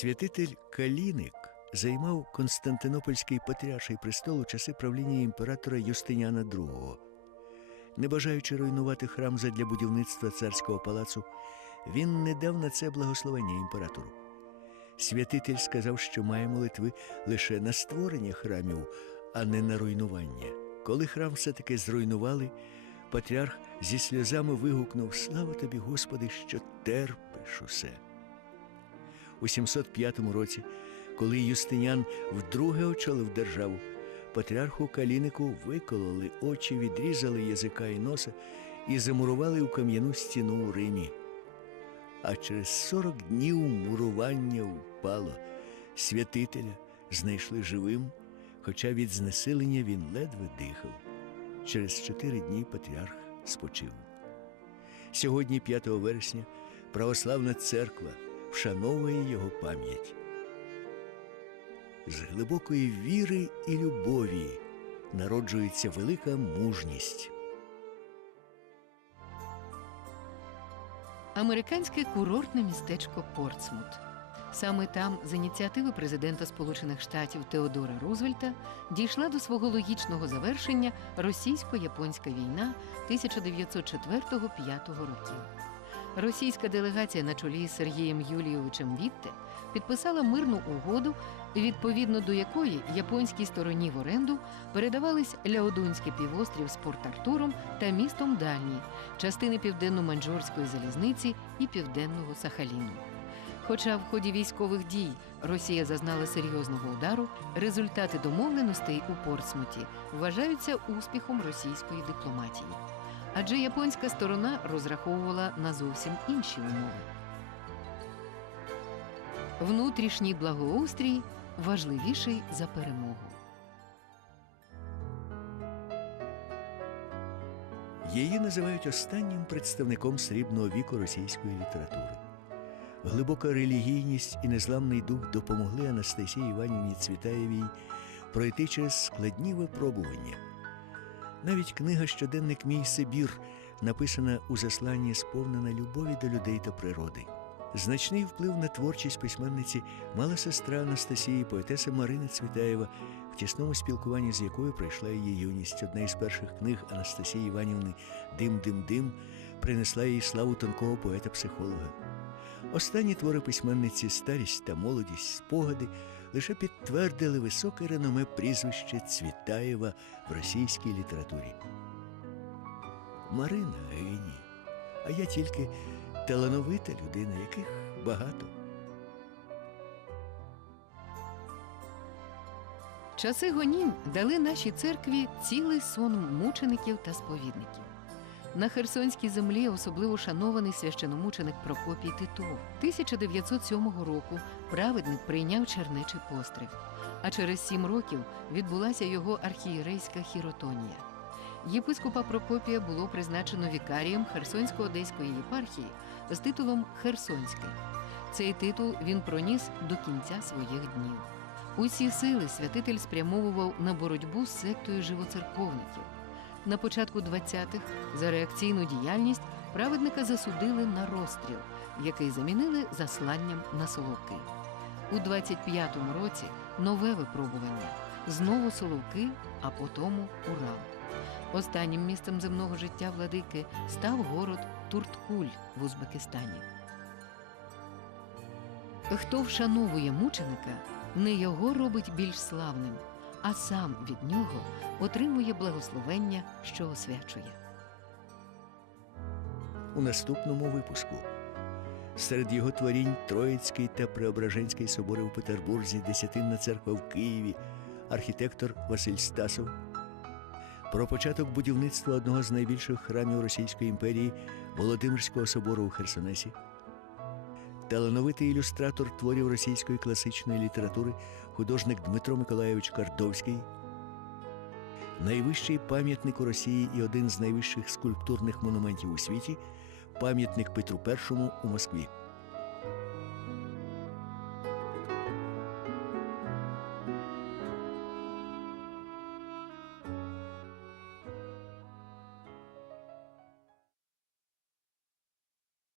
Святитель Каліник займав Константинопольський патріарший престол у часи правління імператора Юстиніана II. Не бажаючи руйнувати храм задля будівництва царського палацу, він не дав на це благословення імператору. Святитель сказав, що має молитви лише на створення храмів, а не на руйнування. Коли храм все-таки зруйнували, патріарх зі сльозами вигукнув Слава тобі, Господи, що терпиш усе. У 705 році, коли Юстиніан вдруге очолив державу, патріарху Калінику викололи очі, відрізали язика і носа і замурували у кам'яну стіну у Римі. А через 40 днів мурування впало. Святителя знайшли живим, хоча від знесилення він ледве дихав. Через чотири дні патріарх спочив. Сьогодні, 5 вересня, православна церква вшановує його пам'ять. З глибокої віри і любові народжується велика мужність. Американське курортне містечко Портсмут. Саме там, з ініціативи президента Сполучених Штатів Теодора Рузвельта, дійшла до свого логічного завершення російсько-японська війна 1904-5 років. Російська делегація на чолі з Сергієм Юлійовичем Вітте підписала мирну угоду, відповідно до якої японській стороні в оренду передавались Ляодунський півострів з Порт-Артуром та містом Дальній, частини південно-маньчжурської залізниці і південного Сахаліну. Хоча в ході військових дій Росія зазнала серйозного удару, результати домовленостей у Портсмуті вважаються успіхом російської дипломатії. Адже японська сторона розраховувала на зовсім інші умови. Внутрішній благоустрій важливіший за перемогу. Її називають останнім представником срібного віку російської літератури. Глибока релігійність і незламний дух допомогли Анастасії Іванівні Цвітаєвій пройти через складні випробування. Навіть книга Щоденник мій Сибір, написана у засланні, сповнена любові до людей та природи. Значний вплив на творчість письменниці мала сестра Анастасії, поетеса Марина Цвітаєва, в тісному спілкуванні з якою пройшла її юність. Одна із перших книг Анастасії Іванівни Дим-дим-дим принесла їй славу тонкого поета-психолога. Останні твори письменниці Старість та молодість, спогади лише підтвердили високе реноме прізвище Цвітаєва в російській літературі. Марина геній, а я тільки талановита людина, яких багато. Часи гонінь дали нашій церкві цілий сон мучеників та сповідників. На Херсонській землі особливо шанований священомученик Прокопій Титов. 1907 року праведник прийняв чернечий постриг, а через сім років відбулася його архієрейська хіротонія. Єпископа Прокопія було призначено вікарієм Херсонсько-Одеської єпархії з титулом Херсонський. Цей титул він проніс до кінця своїх днів. Усі сили святитель спрямовував на боротьбу з сектою живоцерковників. На початку 20-х за реакційну діяльність праведника засудили на розстріл, який замінили засланням на Соловки. У 25-му році нове випробування знову Соловки, а потому Урал. Останнім місцем земного життя владики став город Турткуль в Узбекистані. Хто вшановує мученика, не його робить більш славним, а сам від нього отримує благословення, що освячує. у наступному випуску. Серед його творінь Троїцький та Преображенський собори у Петербурзі, Десятинна церква в Києві, архітектор Василь Стасов. Про початок будівництва одного з найбільших храмів Російської імперії Володимирського собору у Херсонесі. Талановитий ілюстратор творів російської класичної літератури, художник Дмитро Миколайович Кардовський, найвищий пам'ятник у Росії і один з найвищих скульптурних монументів у світі пам'ятник Петру І у Москві.